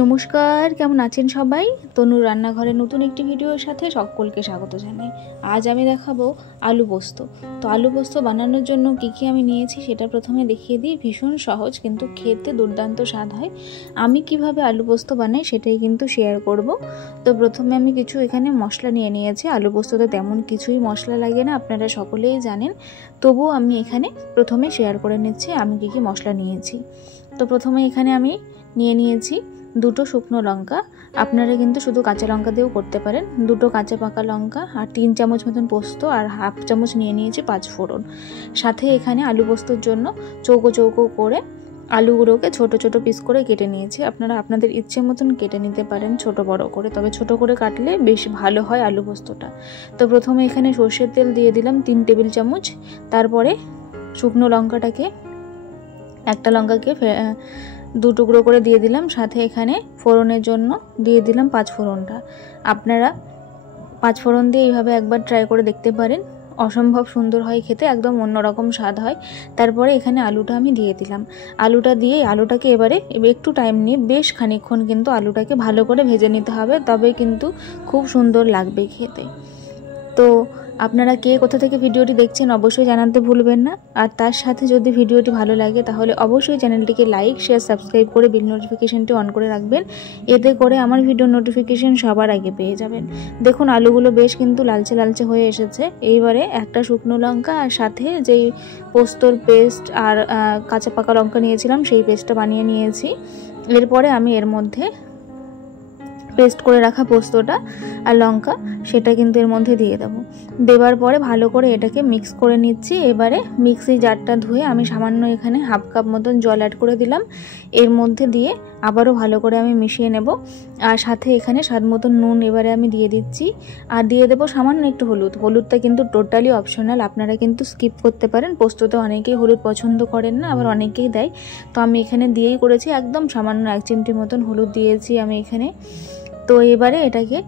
নমস্কার, কেমন আছেন সবাই? তনুর রান্নাঘরে নতুন একটি ভিডিওর সাথে সকলকে স্বাগত জানাই। আজ আমি দেখাবো আলু পোস্ত। তো আলু পোস্ত বানানোর জন্য কী আমি নিয়েছি সেটা প্রথমে দেখিয়ে দিই। ভীষণ সহজ, কিন্তু খেতে দুর্দান্ত স্বাদ হয়। আমি কিভাবে আলু পোস্ত বানাই সেটাই কিন্তু শেয়ার করব। তো প্রথমে আমি কিছু এখানে মশলা নিয়ে নিয়েছি। আলু পোস্ততে তেমন কিছুই মশলা লাগে না, আপনারা সকলেই জানেন। তবুও আমি এখানে প্রথমে শেয়ার করে নিচ্ছি আমি কী মশলা নিয়েছি। তো প্রথমে এখানে আমি নিয়েছি দুটো শুকনো লঙ্কা। আপনারা কিন্তু শুধু কাঁচা লঙ্কা দিয়েও করতে পারেন। দুটো কাঁচা পাকা লঙ্কা আর 3 চামচ মতন পোস্ত আর হাফ চামচ নিয়েছি 5 ফোড়ন। সাথে এখানে আলু পোস্তর জন্য চৌকো চৌকো করে আলুগুলোকে ছোট ছোট পিস করে কেটে নিয়েছি। আপনারা আপনাদের ইচ্ছে মতন কেটে নিতে পারেন ছোট বড় করে, তবে ছোট করে কাটলে বেশ ভালো হয় আলু পোস্তটা। তো প্রথমে এখানে সর্ষের তেল দিয়ে দিলাম 3 টেবিল চামচ। তারপরে শুকনো লঙ্কাটাকে, একটা লঙ্কাকে 2 টুকরো করে দিয়ে দিলাম। সাথে এখানে ফোড়নের জন্য দিয়ে দিলাম 5 ফোড়নটা। আপনারা 5 ফোড়ন দিয়ে এইভাবে একবার ট্রাই করে দেখতে পারেন, অসম্ভব সুন্দর হয় খেতে, একদম অন্যরকম স্বাদ হয়। তারপরে এখানে আলুটা আমি দিয়ে দিলাম। আলুটা দিয়ে আলুটাকে এবারে একটু টাইম নিয়ে বেশ খানিকক্ষণ কিন্তু আলুটাকে ভালো করে ভেজে নিতে হবে, তবে কিন্তু খুব সুন্দর লাগবে খেতে। তো আপনারা কে কোথা থেকে ভিডিওটি দেখছেন অবশ্যই জানাতে ভুলবেন না। আর তার সাথে যদি ভিডিওটি ভালো লাগে তাহলে অবশ্যই চ্যানেলটিকে লাইক, শেয়ার, সাবস্ক্রাইব করে বিল নোটিফিকেশনটি অন করে রাখবেন। এতে করে আমার ভিডিও নোটিফিকেশন সবার আগে পেয়ে যাবেন। দেখুন আলুগুলো বেশ কিন্তু লালচে লালচে হয়ে এসেছে। এইবারে একটা শুকনো লঙ্কা আর সাথে যেই পোস্তর পেস্ট আর কাঁচা পাকা লঙ্কা নিয়েছিলাম সেই পেস্টটা বানিয়ে নিয়েছি। এরপরে আমি এর মধ্যে পেস্ট করে রাখা পোস্তটা আর লঙ্কা সেটা কিন্তু এর মধ্যে দিয়ে দেবো। দেওয়ার পরে ভালো করে এটাকে মিক্স করে নিচ্ছি। এবারে মিক্সি জারটা ধুয়ে আমি সামান্য এখানে হাফ কাপ মতন জল অ্যাড করে দিলাম। এর মধ্যে দিয়ে আবারও ভালো করে আমি মিশিয়ে নেব। আর সাথে এখানে স্বাদ মতন নুন এবারে আমি দিয়ে দিচ্ছি। আর দিয়ে দেবো সামান্য একটু হলুদ। হলুদটা কিন্তু টোটালি অপশনাল, আপনারা কিন্তু স্কিপ করতে পারেন। পোস্ততে অনেকেই হলুদ পছন্দ করেন না, আবার অনেকেই দেয়। তো আমি এখানে দিয়েই করেছি, একদম সামান্য 1 চিমটি মতন হলুদ দিয়েছি আমি এখানে। তো এবারে এটাকে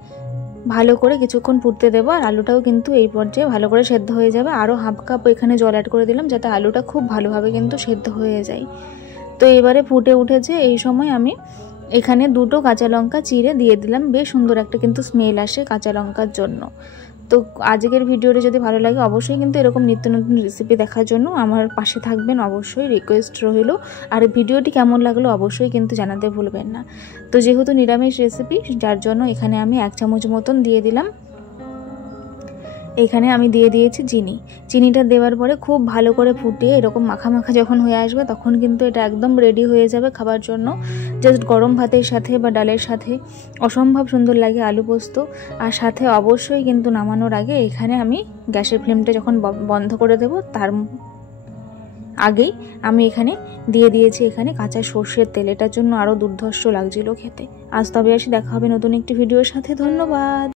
ভালো করে কিছুক্ষণ ফুটতে দেবো। আর আলুটাও কিন্তু এই পর্যায়ে ভালো করে সেদ্ধ হয়ে যাবে। আরও হাফ কাপ এখানে জল অ্যাড করে দিলাম যাতে আলুটা খুব ভালোভাবে কিন্তু সেদ্ধ হয়ে যায়। তো এবারে ফুটে উঠেছে। এই সময় আমি এখানে 2টো কাঁচা লঙ্কা চিড়ে দিয়ে দিলাম। বেশ সুন্দর একটা কিন্তু স্মেল আসে কাঁচা লঙ্কার জন্য। তো আজকের ভিডিওটা যদি ভালো লাগে অবশ্যই কিন্তু এরকম নিত্য নতুন রেসিপি দেখার জন্য আমার পাশে থাকবেন, অবশ্যই রিকোয়েস্ট রইল। আর ভিডিওটি কেমন লাগলো অবশ্যই কিন্তু জানাতে ভুলবেন না। তো যেহেতু নিরামিষ রেসিপি, যার জন্য এখানে আমি 1 চামচ মতন দিয়ে দিলাম। এখানে আমি দিয়ে দিয়েছি চিনি। চিনিটা দেওয়ার পরে খুব ভালো করে ফুটিয়ে এরকম মাখা মাখা যখন হয়ে আসবে তখন কিন্তু এটা একদম রেডি হয়ে যাবে খাবার জন্য। জাস্ট গরম ভাতের সাথে বা ডালের সাথে অসম্ভব সুন্দর লাগে আলু পোস্ত। আর সাথে অবশ্যই কিন্তু নামানোর আগে এখানে আমি গ্যাসের ফ্লেমটা যখন বন্ধ করে দেব তার আগেই আমি এখানে দিয়ে দিয়েছি এখানে কাঁচা সর্ষের তেল। এটার জন্য আরও দুর্ধর্ষ লাগছিল খেতে। আজ তবে আসি, দেখা হবে নতুন একটি ভিডিওর সাথে। ধন্যবাদ।